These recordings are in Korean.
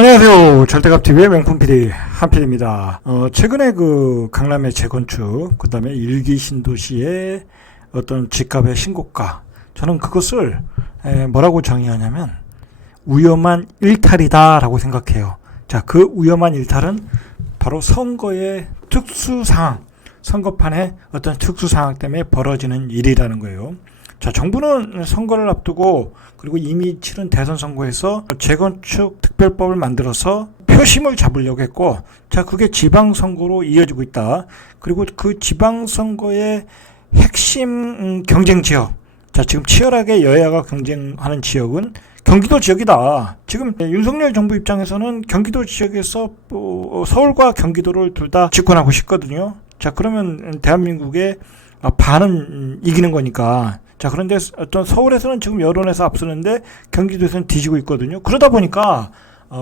안녕하세요. 절대값TV의 명품 PD 한PD입니다. 최근에 그 강남의 재건축, 그 다음에 일기 신도시의 어떤 집값의 신고가, 저는 그것을 뭐라고 정의하냐면 위험한 일탈이다라고 생각해요. 자, 그 위험한 일탈은 바로 선거의 특수상황, 선거판의 어떤 특수상황 때문에 벌어지는 일이라는 거예요. 자, 정부는 선거를 앞두고 그리고 이미 치른 대선 선거에서 재건축 특별법을 만들어서 표심을 잡으려고 했고, 자, 그게 지방선거로 이어지고 있다. 그리고 그 지방선거의 핵심 경쟁 지역, 자, 지금 치열하게 여야가 경쟁하는 지역은 경기도 지역이다. 지금 윤석열 정부 입장에서는 경기도 지역에서 서울과 경기도를 둘 다 집권하고 싶거든요. 자, 그러면 대한민국의 반은 이기는 거니까. 자, 그런데 어떤 서울에서는 지금 여론에서 앞서는데 경기도에서는 뒤지고 있거든요. 그러다 보니까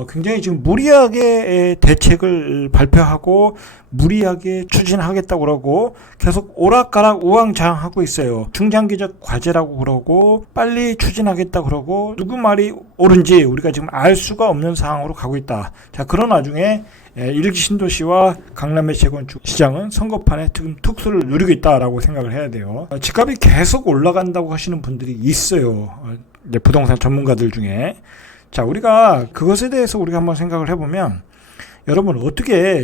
굉장히 지금 무리하게 대책을 발표하고 무리하게 추진하겠다고 그러고 계속 오락가락 우왕좌왕하고 있어요. 중장기적 과제라고 그러고 빨리 추진하겠다고 그러고 누구 말이 옳은지 우리가 지금 알 수가 없는 상황으로 가고 있다. 자, 그런 와중에 일기 신도시와 강남의 재건축 시장은 선거판에 지금 특수를 누리고 있다라고 생각을 해야 돼요. 집값이 계속 올라간다고 하시는 분들이 있어요. 부동산 전문가들 중에. 자, 우리가 그것에 대해서 우리가 한번 생각을 해보면, 여러분,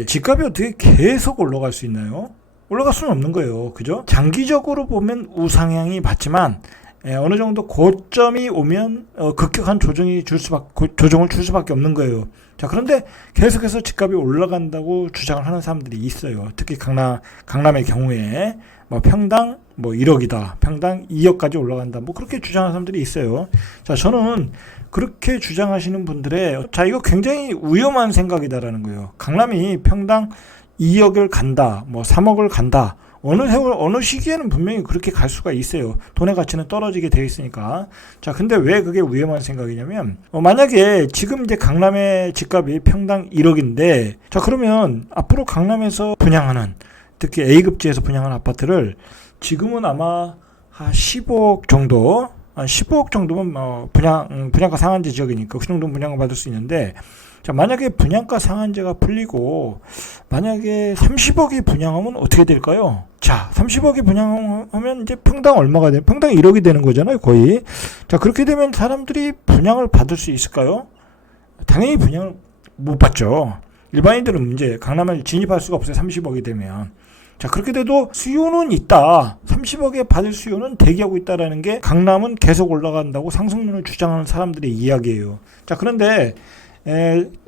집값이 어떻게 계속 올라갈 수 있나요? 올라갈 수는 없는 거예요. 그죠? 장기적으로 보면 우상향이 맞지만 어느 정도 고점이 오면 급격한 조정을 줄 수밖에 없는 거예요. 자, 그런데 계속해서 집값이 올라간다고 주장을 하는 사람들이 있어요. 특히 강남의 경우에 평당 1억이다, 평당 2억까지 올라간다, 그렇게 주장하는 사람들이 있어요. 자, 저는 그렇게 주장하시는 분들의, 자, 이거 굉장히 위험한 생각이다라는 거예요. 강남이 평당 2억을 간다, 3억을 간다. 어느 시기에는 분명히 그렇게 갈 수가 있어요. 돈의 가치는 떨어지게 되어 있으니까. 자, 근데 왜 그게 위험한 생각이냐면, 만약에 지금 이제 강남의 집값이 평당 1억인데, 자, 그러면 앞으로 강남에서 분양하는, 특히 A급지에서 분양하는 아파트를 지금은 아마 한 15억 정도, 한 15억 정도면 분양가 상한제 지역이니까 그 정도 분양을 받을 수 있는데, 자, 만약에 분양가 상한제가 풀리고 만약에 30억이 분양하면 어떻게 될까요? 자, 30억이 분양하면 이제 평당 얼마가 돼요? 평당 1억이 되는 거잖아요, 거의. 자, 그렇게 되면 사람들이 분양을 받을 수 있을까요? 당연히 분양을 못 받죠. 일반인들은 이제 강남을 진입할 수가 없어요, 30억이 되면. 자, 그렇게 돼도 수요는 있다. 30억에 받을 수요는 대기하고 있다라는 게 강남은 계속 올라간다고 상승률을 주장하는 사람들의 이야기예요. 자, 그런데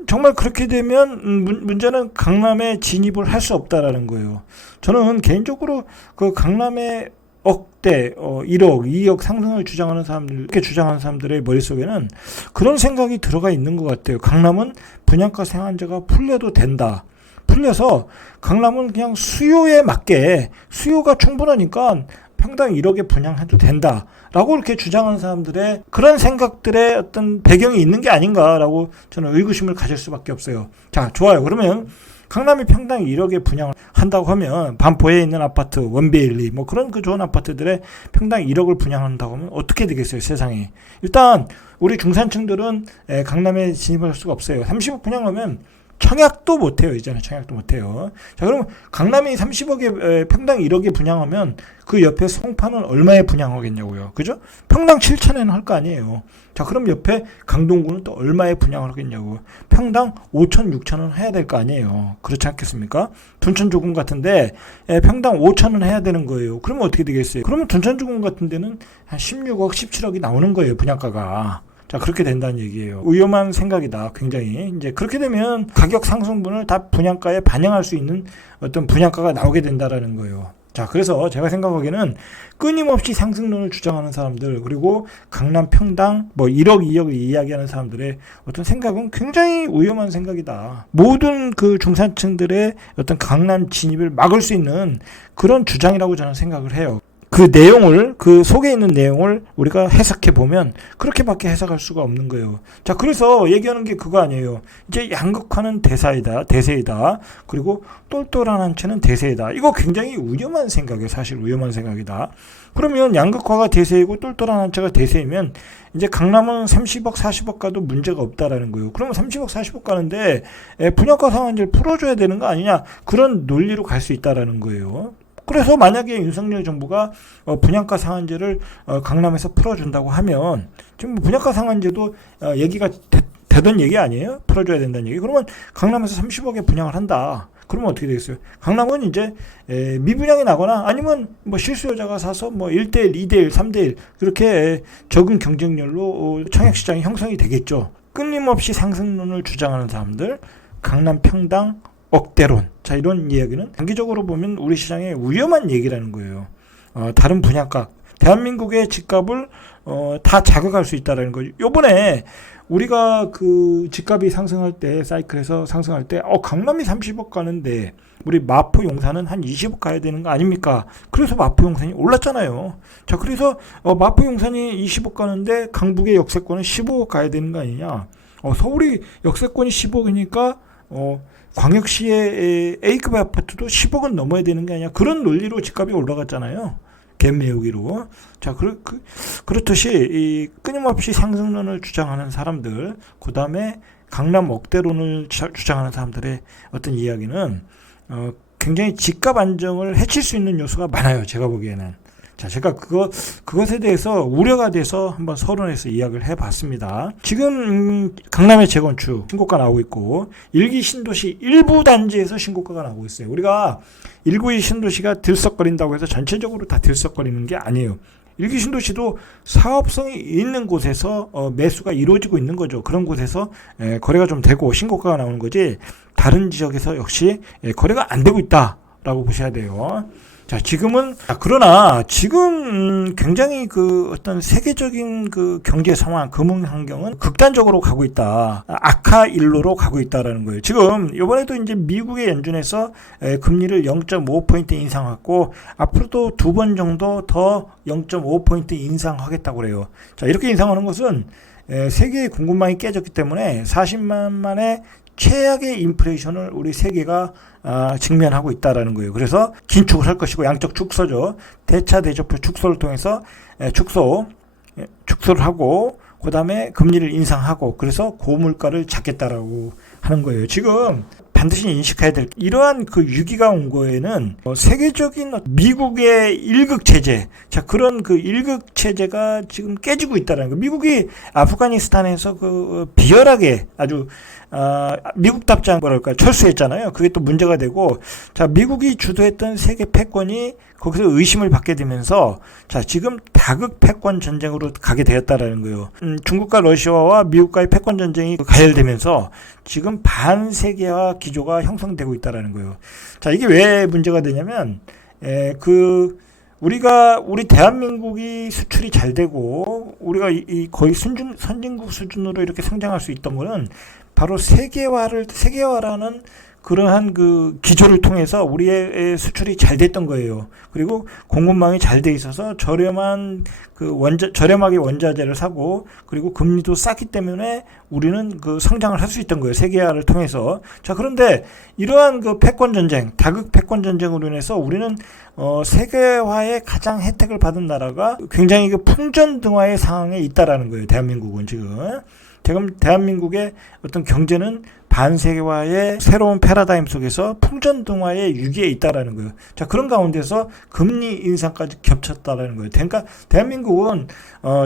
정말 그렇게 되면 문제는 강남에 진입을 할 수 없다라는 거예요. 저는 개인적으로 그 강남의 억대, 1억, 2억 상승을 주장하는 사람들, 이렇게 주장하는 사람들의 머릿속에는 그런 생각이 들어가 있는 것 같아요. 강남은 분양가 상한제가 풀려도 된다. 풀려서 강남은 그냥 수요에 맞게, 수요가 충분하니까 평당 1억에 분양해도 된다라고 이렇게 주장하는 사람들의 그런 생각들의 어떤 배경이 있는 게 아닌가라고 저는 의구심을 가질 수밖에 없어요. 자, 좋아요. 그러면 강남이 평당 1억에 분양을 한다고 하면 반포에 있는 아파트, 원베일리 그런 그 좋은 아파트들의 평당 1억을 분양한다고 하면 어떻게 되겠어요, 세상에. 일단 우리 중산층들은 강남에 진입할 수가 없어요. 30억 분양하면 청약도 못해요. 이제는 청약도 못해요. 자, 그럼 강남이 30억에 평당 1억에 분양하면 그 옆에 송파는 얼마에 분양하겠냐고요. 그죠? 평당 7천에는 할 거 아니에요. 자, 그럼 옆에 강동구는 또 얼마에 분양을 하겠냐고. 평당 5천, 6천은 해야 될 거 아니에요. 그렇지 않겠습니까? 둔천주공 같은데 평당 5천은 해야 되는 거예요. 그러면 어떻게 되겠어요? 그러면 둔천주공 같은 데는 한 16억, 17억이 나오는 거예요, 분양가가. 자, 그렇게 된다는 얘기예요. 위험한 생각이다, 굉장히. 이제 그렇게 되면 가격 상승분을 다 분양가에 반영할 수 있는 어떤 분양가가 나오게 된다라는 거예요. 자, 그래서 제가 생각하기에는 끊임없이 상승론을 주장하는 사람들, 그리고 강남 평당 1억, 2억을 이야기하는 사람들의 어떤 생각은 굉장히 위험한 생각이다. 모든 그 중산층들의 어떤 강남 진입을 막을 수 있는 그런 주장이라고 저는 생각을 해요. 그 내용을, 그 속에 있는 내용을 우리가 해석해 보면 그렇게밖에 해석할 수가 없는 거예요. 자, 그래서 얘기하는 게 그거 아니에요. 이제 양극화는 대세이다. 그리고 똘똘한 한치는 대세이다. 이거 굉장히 위험한 생각이에요. 사실 위험한 생각이다. 그러면 양극화가 대세이고 똘똘한 한치가 대세이면 이제 강남은 30억, 40억 가도 문제가 없다라는 거예요. 그러면 30억, 40억 가는데 분양가 상한제를 풀어줘야 되는 거 아니냐? 그런 논리로 갈 수 있다라는 거예요. 그래서 만약에 윤석열 정부가 분양가 상한제를 강남에서 풀어준다고 하면 지금 분양가 상한제도 얘기가 되던 얘기 아니에요? 풀어줘야 된다는 얘기. 그러면 강남에서 30억에 분양을 한다. 그러면 어떻게 되겠어요? 강남은 이제 미분양이 나거나 아니면 뭐 실수요자가 사서 뭐 1대1, 2대1, 3대1 그렇게 적은 경쟁률로 청약시장이 형성이 되겠죠. 끊임없이 상승론을 주장하는 사람들, 강남 평당 억대론. 자, 이런 이야기는 단기적으로 보면 우리 시장의 위험한 얘기라는 거예요. 다른 분양가, 대한민국의 집값을 다 자극할 수 있다는 거죠. 요번에 우리가 그 집값이 상승할 때, 사이클에서 상승할 때, 강남이 30억 가는데 우리 마포 용산은 한 20억 가야 되는 거 아닙니까? 그래서 마포 용산이 올랐잖아요. 자, 그래서 마포 용산이 20억 가는데 강북의 역세권은 15억 가야 되는 거 아니냐? 서울이 역세권이 15억이니까 광역시의 A급 아파트도 10억은 넘어야 되는 게 아니야. 그런 논리로 집값이 올라갔잖아요. 갭 메우기로. 자, 그렇듯이 이 끊임없이 상승론을 주장하는 사람들, 그 다음에 강남 억대론을 주장하는 사람들의 어떤 이야기는 굉장히 집값 안정을 해칠 수 있는 요소가 많아요. 제가 보기에는. 자, 제가 그것에 대해서 우려가 돼서 한번 서론에서 이야기를 해봤습니다. 지금 강남의 재건축 신고가 나오고 있고, 일기 신도시 일부 단지에서 신고가가 나오고 있어요. 우리가 일기 신도시가 들썩거린다고 해서 전체적으로 다 들썩거리는 게 아니에요. 일기 신도시도 사업성이 있는 곳에서 매수가 이루어지고 있는 거죠. 그런 곳에서 거래가 좀 되고 신고가가 나오는 거지, 다른 지역에서 역시 거래가 안 되고 있다라고 보셔야 돼요. 자, 그러나 지금 굉장히 그 어떤 세계적인 그 경제 상황, 금융 환경은 극단적으로 가고 있다. 악화 일로로 가고 있다라는 거예요. 지금 이번에도 이제 미국의 연준에서 금리를 0.5포인트 인상하고 앞으로도 2번 정도 더 0.5포인트 인상하겠다고 그래요. 자, 이렇게 인상하는 것은 세계의 공급망이 깨졌기 때문에 40만 만의 최악의 인플레이션을 우리 세계가 직면하고 있다라는 거예요. 그래서 긴축을 할 것이고, 양적 축소죠. 대차 대조표 축소를 통해서 축소를 하고, 그 다음에 금리를 인상하고, 그래서 고물가를 잡겠다라고 하는 거예요. 지금 반드시 인식해야 될 이러한 그 위기가 온 거에는 세계적인 미국의 일극 체제, 자, 그런 그 일극 체제가 지금 깨지고 있다는 거. 미국이 아프가니스탄에서 그 비열하게 아주 미국답지 않은 거랄까 철수했잖아요. 그게 또 문제가 되고, 자, 미국이 주도했던 세계 패권이 거기서 의심을 받게 되면서, 자, 지금 다극 패권 전쟁으로 가게 되었다라는 거예요. 중국과 러시아와 미국과의 패권 전쟁이 가열되면서 지금 반세계화 기조가 형성되고 있다라는 거예요. 자, 이게 왜 문제가 되냐면, 우리 대한민국이 수출이 잘 되고, 우리가 거의 선진국 수준으로 이렇게 성장할 수 있던 거는 바로 세계화라는 그러한 그 기조를 통해서 우리의 수출이 잘 됐던 거예요. 그리고 공급망이 잘 돼 있어서 저렴하게 원자재를 사고, 그리고 금리도 쌌기 때문에 우리는 그 성장을 할 수 있던 거예요. 세계화를 통해서. 자, 그런데 이러한 그 패권 전쟁, 다극 패권 전쟁으로 인해서 우리는 세계화의 가장 혜택을 받은 나라가 굉장히 그 풍전등화의 상황에 있다라는 거예요. 대한민국은 지금 대한민국의 어떤 경제는 반세계화의 새로운 패러다임 속에서 풍전등화의 위기에 있다라는 거예요. 자, 그런 가운데서 금리 인상까지 겹쳤다라는 거예요. 그러니까 대한민국은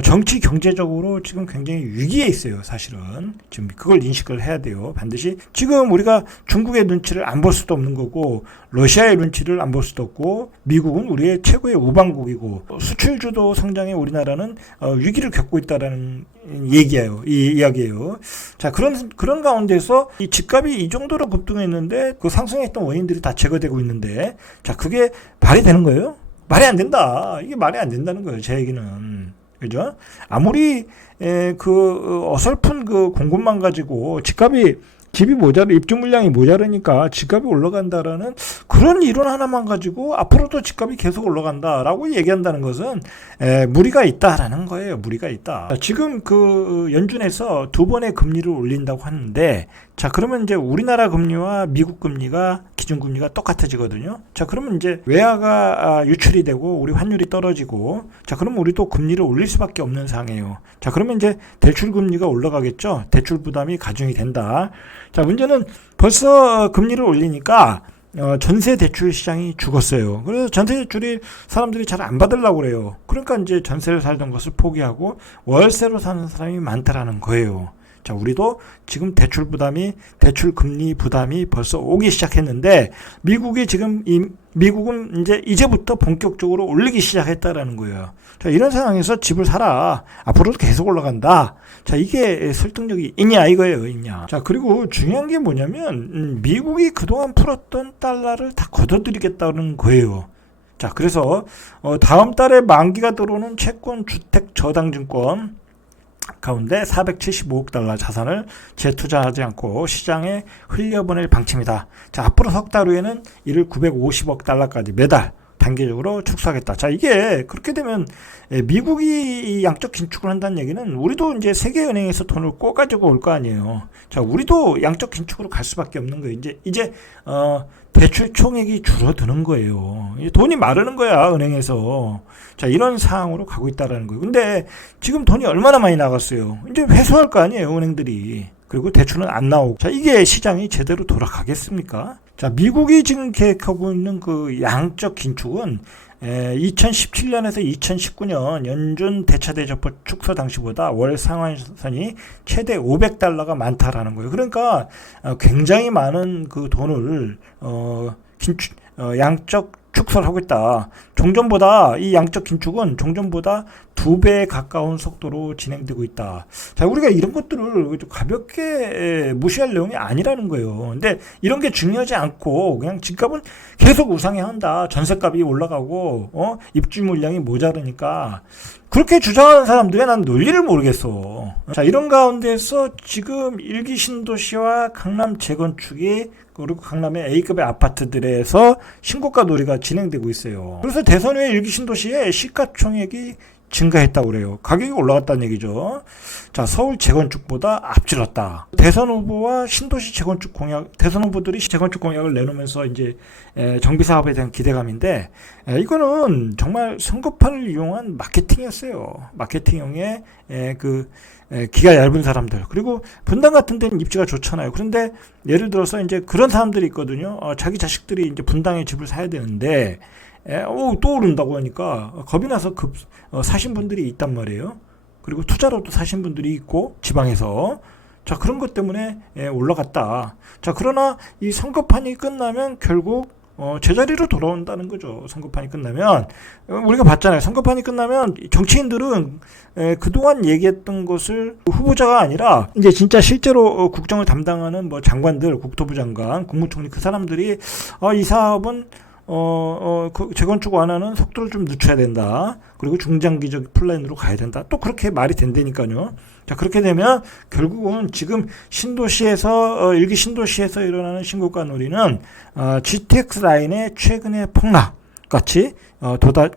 정치 경제적으로 지금 굉장히 위기에 있어요. 사실은 지금 그걸 인식을 해야 돼요. 반드시. 지금 우리가 중국의 눈치를 안 볼 수도 없는 거고, 러시아의 눈치를 안 볼 수도 없고, 미국은 우리의 최고의 우방국이고, 수출 주도 성장의 우리나라는 위기를 겪고 있다라는 얘기예요. 이 이야기예요. 자, 그런 가운데서 이 집값이 이 정도로 급등했는데 그 상승했던 원인들이 다 제거되고 있는데, 자, 그게 말이 되는 거예요? 말이 안 된다. 이게 말이 안 된다는 거예요. 제 얘기는. 그죠? 아무리 그 어설픈 그 공급망 가지고 집값이 집이 입주 물량이 모자르니까 집값이 올라간다라는 그런 이론 하나만 가지고 앞으로도 집값이 계속 올라간다라고 얘기한다는 것은 무리가 있다라는 거예요. 무리가 있다. 지금 그 연준에서 두 번의 금리를 올린다고 하는데, 자, 그러면 이제 우리나라 금리와 미국 금리가 기준금리가 똑같아지거든요. 자, 그러면 이제 외화가 유출이 되고 우리 환율이 떨어지고, 자, 그러면 우리도 금리를 올릴 수밖에 없는 상황이에요. 자, 그러면 이제 대출 금리가 올라가겠죠. 대출 부담이 가중이 된다. 자, 문제는 벌써 금리를 올리니까 전세 대출 시장이 죽었어요. 그래서 전세 대출이 사람들이 잘 안 받으려고 그래요. 그러니까 이제 전세를 살던 것을 포기하고 월세로 사는 사람이 많다라는 거예요. 자, 우리도 지금 대출 대출 금리 부담이 벌써 오기 시작했는데, 미국은 이제부터 본격적으로 올리기 시작했다라는 거예요. 자, 이런 상황에서 집을 사라. 앞으로도 계속 올라간다. 자, 이게 설득력이 있냐, 이거예요, 있냐. 자, 그리고 중요한 게 뭐냐면, 미국이 그동안 풀었던 달러를 다 걷어들이겠다는 거예요. 자, 그래서, 다음 달에 만기가 들어오는 채권, 주택, 저당증권, 가운데 475억 달러 자산을 재투자하지 않고 시장에 흘려보낼 방침이다. 자, 앞으로 석 달 후에는 이를 950억 달러까지 매달 단계적으로 축소하겠다. 자, 이게 그렇게 되면 미국이 양적 긴축을 한다는 얘기는 우리도 이제 세계은행에서 돈을 꿔가지고 올 거 아니에요. 자, 우리도 양적 긴축으로 갈 수밖에 없는 거예요. 이제 대출 총액이 줄어드는 거예요. 돈이 마르는 거야, 은행에서. 자, 이런 상황으로 가고 있다라는 거예요. 근데 지금 돈이 얼마나 많이 나갔어요. 이제 회수할 거 아니에요, 은행들이. 그리고 대출은 안 나오고. 자, 이게 시장이 제대로 돌아가겠습니까? 자, 미국이 지금 계획하고 있는 그 양적 긴축은 2017년에서 2019년 연준 대차대조법 축소 당시보다 월 상환선이 최대 500달러가 많다라는 거예요. 그러니까 굉장히 많은 그 돈을 양적 축소를 하고 있다. 종전보다 이 양적 긴축은 종전보다 2배에 가까운 속도로 진행되고 있다. 자, 우리가 이런 것들을 가볍게 무시할 내용이 아니라는 거예요. 근데 이런 게 중요하지 않고 그냥 집값은 계속 우상향 한다. 전세값이 올라가고 입주 물량이 모자르니까 그렇게 주장하는 사람들의 난 논리를 모르겠어. 자, 이런 가운데서 지금 일기 신도시와 강남 재건축이 그리고 강남의 A급의 아파트들에서 신고가 놀이가 진행되고 있어요. 그래서 대선 후에 일기 신도시의 시가총액이 증가했다고 그래요. 가격이 올라갔다는 얘기죠. 자, 서울 재건축보다 앞질렀다. 대선 후보와 신도시 재건축 공약, 대선 후보들이 재건축 공약을 내놓으면서 이제 정비 사업에 대한 기대감인데, 이거는 정말 선거판을 이용한 마케팅이었어요. 마케팅용의 기가 얇은 사람들. 그리고 분당 같은 데는 입지가 좋잖아요. 그런데 예를 들어서 이제 그런 사람들이 있거든요. 자기 자식들이 이제 분당에 집을 사야 되는데, 또 오른다고 하니까 겁이 나서 사신 분들이 있단 말이에요. 그리고 투자로도 사신 분들이 있고 지방에서. 자, 그런 것 때문에 올라갔다. 자, 그러나 이 선거판이 끝나면 결국 제자리로 돌아온다는 거죠. 선거판이 끝나면 우리가 봤잖아요. 선거판이 끝나면 정치인들은 그동안 얘기했던 것을 후보자가 아니라 이제 진짜 실제로 국정을 담당하는 뭐 장관들, 국토부 장관, 국무총리 그 사람들이 이 사업은 그 재건축 완화는 속도를 좀 늦춰야 된다. 그리고 중장기적 플랜으로 가야 된다. 또 그렇게 말이 된다니까요. 자, 그렇게 되면 결국은 지금 신도시에서 일기 신도시에서 일어나는 신고가 놀이는 GTX 라인의 최근의 폭락 같이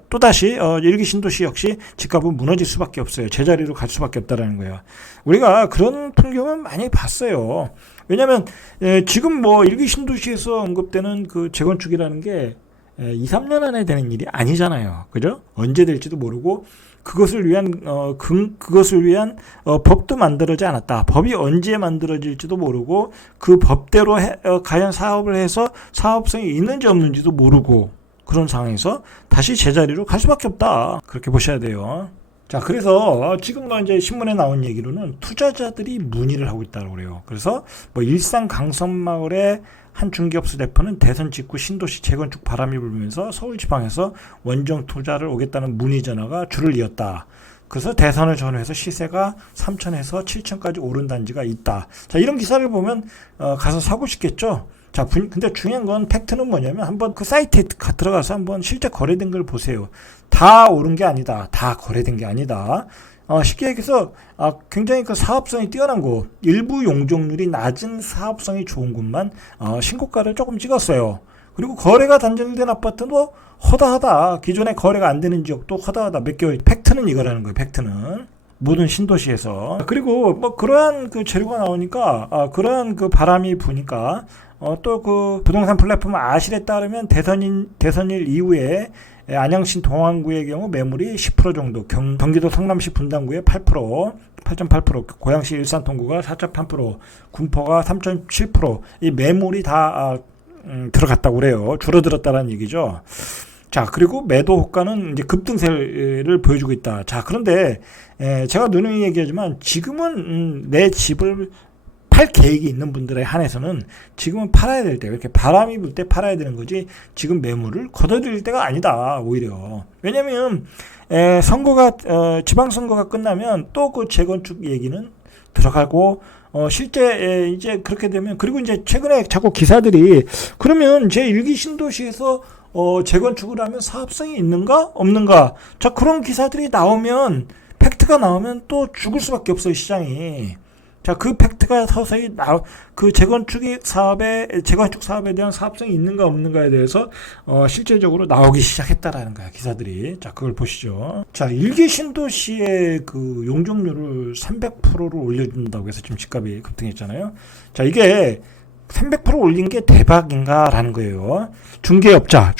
또다시 일기 신도시 역시 집값은 무너질 수밖에 없어요. 제자리로 갈 수밖에 없다라는 거예요. 우리가 그런 풍경은 많이 봤어요. 왜냐하면 지금 뭐 일기 신도시에서 언급되는 그 재건축이라는 게 2, 3년 안에 되는 일이 아니잖아요. 그죠? 언제 될지도 모르고 그것을 위한 법도 만들어지지 않았다. 법이 언제 만들어질지도 모르고 그 법대로 과연 사업을 해서 사업성이 있는지 없는지도 모르고 그런 상황에서 다시 제자리로 갈 수밖에 없다. 그렇게 보셔야 돼요. 자, 그래서 지금 이제 신문에 나온 얘기로는 투자자들이 문의를 하고 있다고 그래요. 그래서 뭐 일산 강선마을의 한 중개업소 대표는 대선 직후 신도시 재건축 바람이 불면서 서울지방에서 원정 투자를 오겠다는 문의 전화가 줄을 이었다. 그래서 대선을 전후해서 시세가 3천에서 7천까지 오른 단지가 있다. 자, 이런 기사를 보면 가서 사고 싶겠죠. 자, 근데 중요한 건 팩트는 뭐냐면 한번 그 사이트에 들어가서 한번 실제 거래된 걸 보세요. 다 오른 게 아니다. 다 거래된 게 아니다. 쉽게 얘기해서 굉장히 그 사업성이 뛰어난 곳, 일부 용적률이 낮은 사업성이 좋은 곳만 신고가를 조금 찍었어요. 그리고 거래가 단절된 아파트도 허다하다. 기존에 거래가 안 되는 지역도 허다하다. 몇 개월. 팩트는 이거라는 거예요. 팩트는. 모든 신도시에서. 그리고 뭐 그러한 그 재료가 나오니까 그러한 그 바람이 부니까 또 그 부동산 플랫폼 아실에 따르면 대선일 이후에 안양시 동안구의 경우 매물이 10% 정도, 경기도 성남시 분당구의 8%, 8.8%, 고양시 일산 동구가 4.3%, 군포가 3.7%, 이 매물이 다 들어갔다고 그래요. 줄어들었다는 얘기죠. 자, 그리고 매도 호가는 이제 급등세를 보여주고 있다. 자, 그런데 제가 누누이 얘기하지만 지금은 내 집을 팔 계획이 있는 분들에 한해서는 지금은 팔아야 될 때, 이렇게 바람이 불 때 팔아야 되는 거지 지금 매물을 걷어들일 때가 아니다. 오히려. 왜냐면 지방선거가 끝나면 또 그 재건축 얘기는 들어가고 실제 이제 그렇게 되면, 그리고 이제 최근에 자꾸 기사들이 그러면 제1기 신도시에서 재건축을 하면 사업성이 있는가 없는가, 자 그런 기사들이 나오면, 팩트가 나오면 또 죽을 수밖에 없어요, 시장이. 자, 그 팩트가 서서히 그 재건축 사업에 대한 사업성이 있는가 없는가에 대해서 실질적으로 나오기 시작했다라는 거야, 기사들이. 자, 그걸 보시죠. 자, 일기 신도시의 그 용적률을 300%로 올려준다고 해서 지금 집값이 급등했잖아요. 자, 이게 300% 올린 게 대박인가라는 거예요. 중개업자가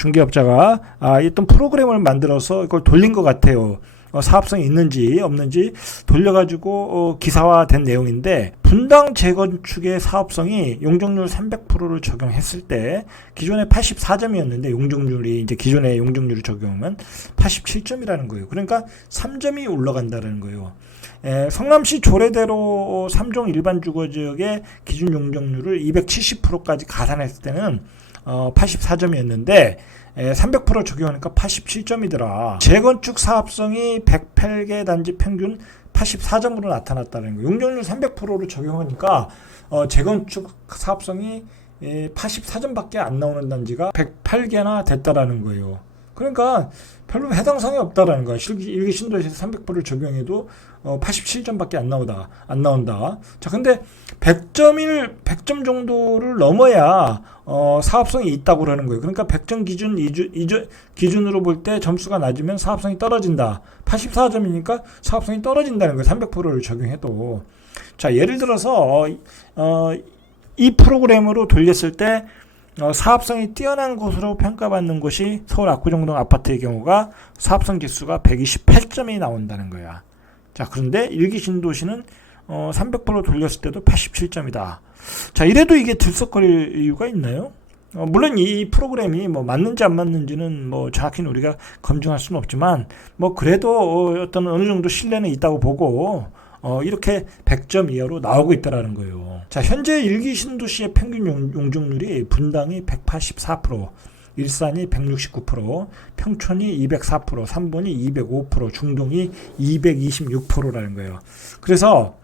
어떤 프로그램을 만들어서 이걸 돌린 것 같아요. 사업성이 있는지 없는지 돌려가지고 기사화된 내용인데, 분당 재건축의 사업성이 용적률 300%를 적용했을 때 기존에 84점이었는데 용적률이 이제 기존의 용적률을 적용하면 87점이라는 거예요. 그러니까 3점이 올라간다는 거예요. 성남시 조례대로 3종 일반 주거지역의 기준 용적률을 270%까지 가산했을 때는 84점이었는데 300% 적용하니까 87점이더라. 재건축 사업성이 108개 단지 평균 84점으로 나타났다는 거예요. 용적률 300%로 적용하니까 재건축 사업성이 84점밖에 안 나오는 단지가 108개나 됐다라는 거예요. 그러니까 별로 해당사항이 없다라는 거야. 일기 신도시에서 300%를 적용해도 87점밖에 안 나온다. 자, 근데 100점 정도를 넘어야 사업성이 있다고 그러는 거예요. 그러니까 100점 기준으로 볼 때 점수가 낮으면 사업성이 떨어진다. 84점이니까 사업성이 떨어진다는 거예요. 300%를 적용해도. 자, 예를 들어서 이 프로그램으로 돌렸을 때 사업성이 뛰어난 곳으로 평가받는 곳이 서울 압구정동 아파트의 경우가 사업성 지수가 128점이 나온다는 거야. 자, 그런데 일기 신도시는 300% 돌렸을 때도 87점이다. 자, 이래도 이게 들썩거릴 이유가 있나요? 물론 이 프로그램이 뭐 맞는지 안 맞는지는 뭐 정확히는 우리가 검증할 수는 없지만, 뭐 그래도 어떤 어느 정도 신뢰는 있다고 보고 이렇게 100점 이하로 나오고 있다라는 거예요. 자, 현재 일기 신도시의 평균 용적률이 분당이 184%, 일산이 169%, 평촌이 204%, 삼본이 205%, 중동이 226%라는 거예요. 그래서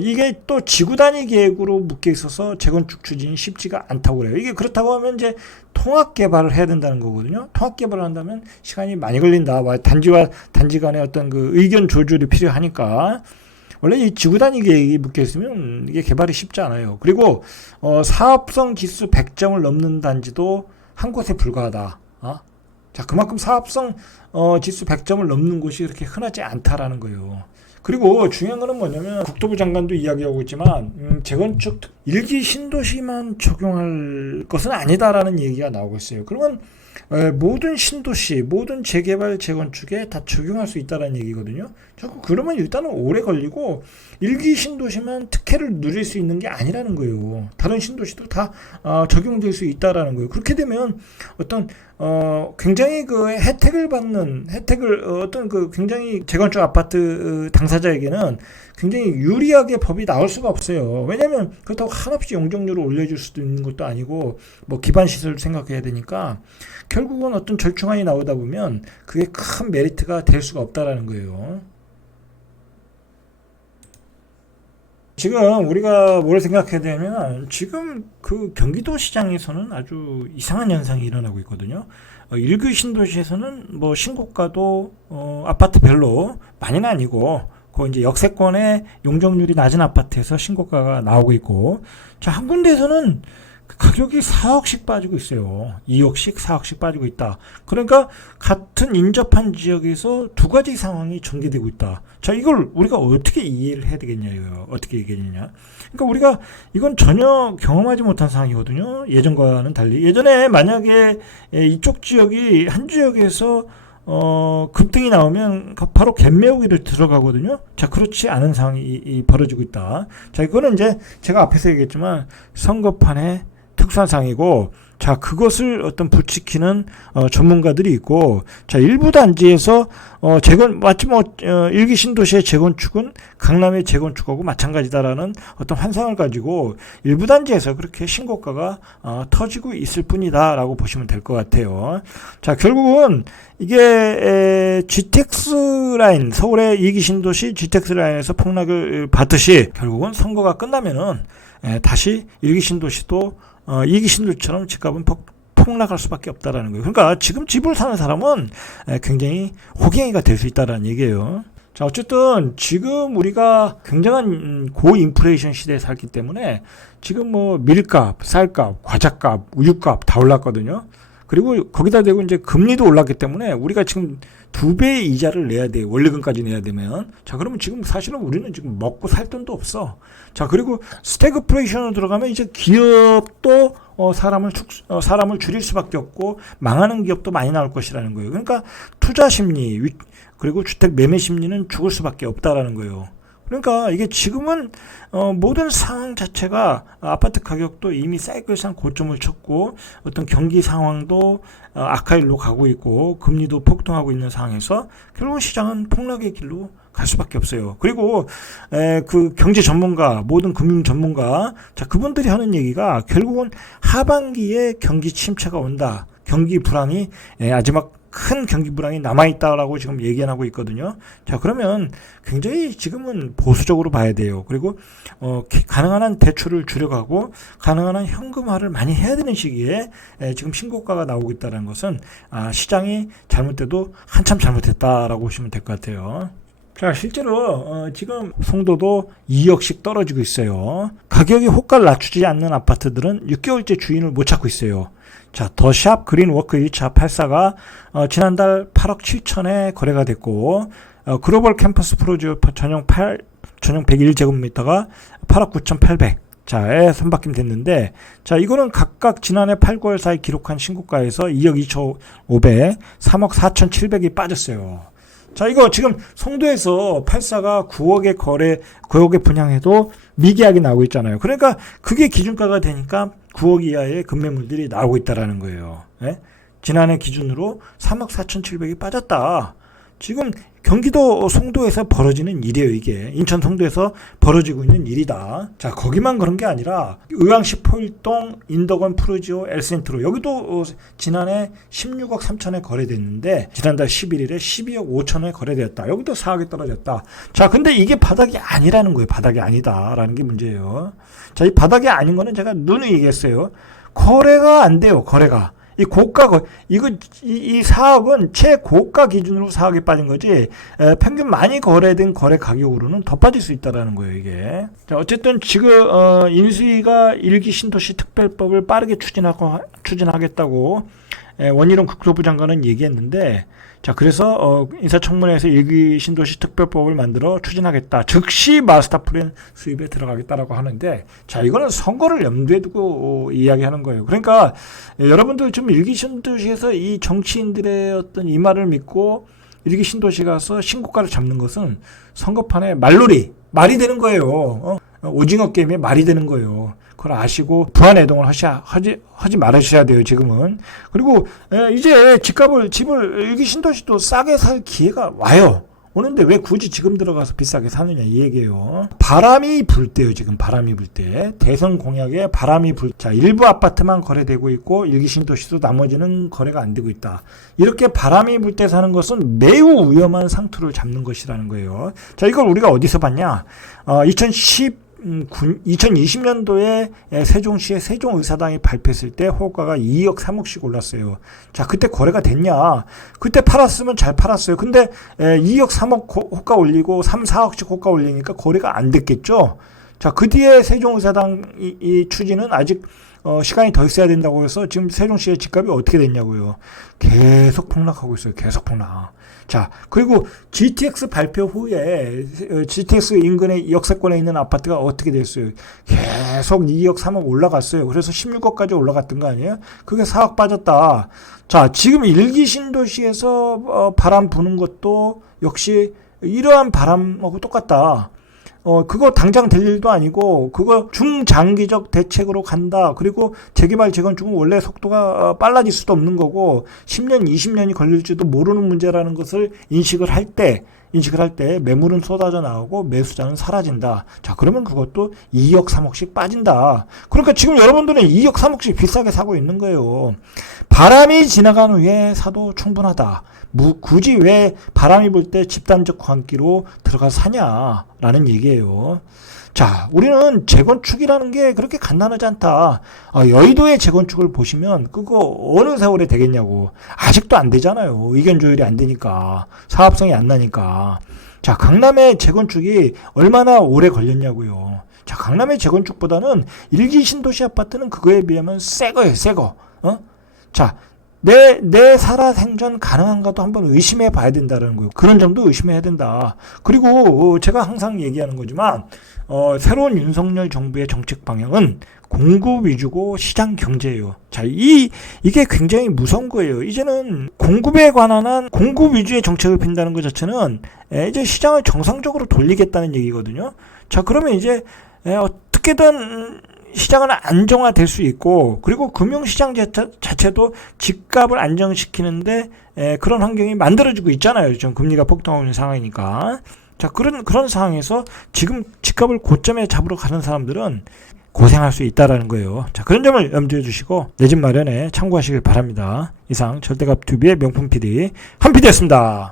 이게 또 지구 단위 계획으로 묶여 있어서 재건축 추진이 쉽지가 않다고 그래요. 이게 그렇다고 하면 이제 통합 개발을 해야 된다는 거거든요. 통합 개발을 한다면 시간이 많이 걸린다. 단지와 단지 간의 어떤 그 의견 조절이 필요하니까. 원래 이 지구 단위 계획이 묶여 있으면 이게 개발이 쉽지 않아요. 그리고 사업성 지수 100점을 넘는 단지도 한 곳에 불과하다. 자, 그만큼 사업성 지수 100점을 넘는 곳이 그렇게 흔하지 않다라는 거예요. 그리고 중요한 거는 뭐냐면, 국토부 장관도 이야기하고 있지만 재건축 일기 신도시만 적용할 것은 아니다라는 얘기가 나오고 있어요. 그러면 모든 신도시, 모든 재개발, 재건축에 다 적용할 수 있다는 얘기거든요. 자꾸 그러면 일단은 오래 걸리고 일기 신도시만 특혜를 누릴 수 있는 게 아니라는 거예요. 다른 신도시도 다 적용될 수 있다라는 거예요. 그렇게 되면 어떤 굉장히 그 혜택을 어떤 그 굉장히 재건축 아파트 당사자에게는 굉장히 유리하게 법이 나올 수가 없어요. 왜냐하면 그렇다고 한없이 용적률을 올려줄 수도 있는 것도 아니고, 뭐 기반 시설을 생각해야 되니까 결국은 어떤 절충안이 나오다 보면 그게 큰 메리트가 될 수가 없다라는 거예요. 지금 우리가 뭘 생각해야 되냐면, 지금 그 경기도 시장에서는 아주 이상한 현상이 일어나고 있거든요. 일기 신도시에서는 뭐 신고가도 아파트별로 많이는 아니고 그 이제 역세권의 용적률이 낮은 아파트에서 신고가가 나오고 있고, 자, 한 군데에서는 가격이 4억씩 빠지고 있어요. 2억씩, 4억씩 빠지고 있다. 그러니까 같은 인접한 지역에서 두 가지 상황이 전개되고 있다. 자, 이걸 우리가 어떻게 이해를 해야 되겠냐, 어떻게 얘기했느냐. 그러니까 우리가 이건 전혀 경험하지 못한 상황이거든요. 예전과는 달리. 예전에 만약에 이쪽 지역이 한 지역에서 급등이 나오면 바로 갭매우기를 들어가거든요. 자, 그렇지 않은 상황이 벌어지고 있다. 자, 이거는 이제 제가 앞에서 얘기했지만 선거판의 특수한 상황이고, 자, 그것을 어떤 부추기는 전문가들이 있고, 자, 일부 단지에서 마치 일기 신도시의 재건축은 강남의 재건축하고 마찬가지다라는 어떤 환상을 가지고 일부 단지에서 그렇게 신고가가 터지고 있을 뿐이다라고 보시면 될 것 같아요. 자, 결국은 이게 GTX 라인, 서울의 일기 신도시 GTX 라인에서 폭락을 받듯이 결국은 선거가 끝나면은 다시 일기 신도시도 이기 신도시처럼 집값은 폭락할 수밖에 없다라는 거예요. 그러니까 지금 집을 사는 사람은 굉장히 호갱이가 될 수 있다라는 얘기예요. 자, 어쨌든 지금 우리가 굉장한 고인플레이션 시대에 살기 때문에 지금 뭐 밀값, 쌀값, 과자값, 우유값 다 올랐거든요. 그리고 거기다 대고 이제 금리도 올랐기 때문에 우리가 지금 2배의 이자를 내야 돼요. 원리금까지 내야 되면. 자, 그러면 지금 사실은 우리는 지금 먹고 살 돈도 없어. 자, 그리고 스태그플레이션으로 들어가면 이제 기업도 사람을 줄일 수밖에 없고 망하는 기업도 많이 나올 것이라는 거예요. 그러니까 투자 심리 그리고 주택 매매 심리는 죽을 수밖에 없다라는 거예요. 그러니까 이게 지금은 모든 상황 자체가 아파트 가격도 이미 사이클상 고점을 쳤고 어떤 경기 상황도 악화일로 가고 있고 금리도 폭등하고 있는 상황에서 결국은 시장은 폭락의 길로 갈 수밖에 없어요. 그리고 그 경제 전문가, 모든 금융 전문가, 자, 그분들이 하는 얘기가 결국은 하반기에 경기 침체가 온다. 경기 불황이 마지막 큰 경기 불황이 남아있다라고 지금 얘기하고 있거든요. 자, 그러면 굉장히 지금은 보수적으로 봐야 돼요. 그리고 가능한 한 대출을 줄여가고 가능한 한 현금화를 많이 해야 되는 시기에 지금 신고가가 나오고 있다는 것은 시장이 잘못돼도 한참 잘못했다라고 보시면 될 것 같아요. 자, 실제로 지금 송도도 2억씩 떨어지고 있어요. 가격이 호가를 낮추지 않는 아파트들은 6개월째 주인을 못 찾고 있어요. 자, 더샵 그린워크 1차 84가 지난달 8억 7천에 거래가 됐고, 글로벌 캠퍼스 프로지오 전용 101제곱미터가 8억 9,800. 자에 선박임 됐는데, 자, 이거는 각각 지난해 8, 9월 사이 기록한 신고가에서 2억 2,500, 3억 4,700이 빠졌어요. 자, 이거 지금 송도에서 84가 9억에 분양해도 미계약이 나오고 있잖아요. 그러니까 그게 기준가가 되니까 9억 이하의 급매물들이 나오고 있다라는 거예요. 예? 지난해 기준으로 3억 4,700이 빠졌다. 지금 경기도 송도에서 벌어지는 일이에요, 이게. 인천 송도에서 벌어지고 있는 일이다. 자, 거기만 그런 게 아니라 의왕시 포일동, 인덕원 프루지오, 엘센트로 여기도 지난해 16억 3천에 거래됐는데 지난달 11일에 12억 5천에 거래되었다. 여기도 4억이 떨어졌다. 자, 근데 이게 바닥이 아니라는 거예요. 바닥이 아니다라는 게 문제예요. 자, 이 바닥이 아닌 거는 제가 누누이 얘기했어요. 거래가 안 돼요, 거래가. 이 4억은 최고가 기준으로 4억이 빠진 거지, 평균 많이 거래된 거래 가격으로는 더 빠질 수 있다라는 거예요, 이게. 자, 어쨌든 지금, 인수위가 일기 신도시 특별법을 빠르게 추진하겠다고, 원희룡 국토부 장관은 얘기했는데, 자, 그래서 인사청문회에서 일기 신도시 특별법을 만들어 추진하겠다. 즉시 마스터 플랜 수립에 들어가겠다라고 하는데, 자, 이거는 선거를 염두에 두고 이야기하는 거예요. 그러니까 여러분들 좀 일기 신도시에서 이 정치인들의 어떤 이 말을 믿고 일기 신도시 가서 신고가를 잡는 것은 선거판에 말이 되는 거예요. 오징어 게임에 말이 되는 거예요. 그걸 아시고 부안해동을 하지 말으셔야 돼요, 지금은. 그리고 이제 집을 일기 신도시도 싸게 살 기회가 와요. 오는데 왜 굳이 지금 들어가서 비싸게 사느냐, 이 얘기예요. 바람이 불 때요, 지금 바람이 불 때. 대선 공약에 바람이 자, 일부 아파트만 거래되고 있고 일기 신도시도 나머지는 거래가 안 되고 있다. 이렇게 바람이 불 때 사는 것은 매우 위험한 상투를 잡는 것이라는 거예요. 자, 이걸 우리가 어디서 봤냐? 2010 2020년도에 세종시의 세종의사당이 발표했을 때 호가가 2억 3억씩 올랐어요. 자, 그때 거래가 됐냐? 그때 팔았으면 잘 팔았어요. 근데 2억 3억 호가 올리고 3, 4억씩 호가 올리니까 거래가 안 됐겠죠? 자, 그 뒤에 세종의사당 이 추진은 아직 시간이 더 있어야 된다고 해서 지금 세종시의 집값이 어떻게 됐냐고요. 계속 폭락하고 있어요. 계속 폭락. 자, 그리고 GTX 발표 후에 GTX 인근의 역세권에 있는 아파트가 어떻게 됐어요? 계속 2억 3억 올라갔어요. 그래서 16억까지 올라갔던 거 아니에요? 그게 4억 빠졌다. 자, 지금 일기 신도시에서 바람 부는 것도 역시 이러한 바람하고 똑같다. 그거 당장 될 일도 아니고, 그거 중장기적 대책으로 간다. 그리고 재개발, 재건축은 원래 속도가 빨라질 수도 없는 거고, 10년, 20년이 걸릴지도 모르는 문제라는 것을 인식을 할 때 매물은 쏟아져 나오고 매수자는 사라진다. 자, 그러면 그것도 2억, 3억씩 빠진다. 그러니까 지금 여러분들은 2억, 3억씩 비싸게 사고 있는 거예요. 바람이 지나간 후에 사도 충분하다. 굳이 왜 바람이 불 때 집단적 환기로 들어가서 사냐라는 얘기예요. 자, 우리는 재건축이라는 게 그렇게 간단하지 않다. 여의도의 재건축을 보시면 그거 어느 세월에 되겠냐고. 아직도 안 되잖아요. 의견 조율이 안 되니까. 사업성이 안 나니까. 자, 강남의 재건축이 얼마나 오래 걸렸냐고요. 자, 강남의 재건축보다는 일기 신도시 아파트는 그거에 비하면 새 거예요, 새 거. 자, 내 살아생전 가능한가도 한번 의심해 봐야 된다는 거예요. 그런 점도 의심해야 된다. 그리고 제가 항상 얘기하는 거지만 새로운 윤석열 정부의 정책 방향은 공급 위주고 시장 경제예요. 자, 이게 굉장히 무서운 거예요. 이제는 공급에 관한 한 공급 위주의 정책을 핀다는 것 자체는 이제 시장을 정상적으로 돌리겠다는 얘기거든요. 자, 그러면 이제 어떻게든 시장은 안정화될 수 있고, 그리고 금융시장 자체도 집값을 안정시키는데 그런 환경이 만들어지고 있잖아요. 지금 금리가 폭등하고 있는 상황이니까. 자, 그런 상황에서 지금 집값을 고점에 잡으러 가는 사람들은 고생할 수 있다라는 거예요. 자, 그런 점을 염두에 두시고 내 집 마련에 참고하시길 바랍니다. 이상 절대값 TV의 명품 PD 한 PD였습니다.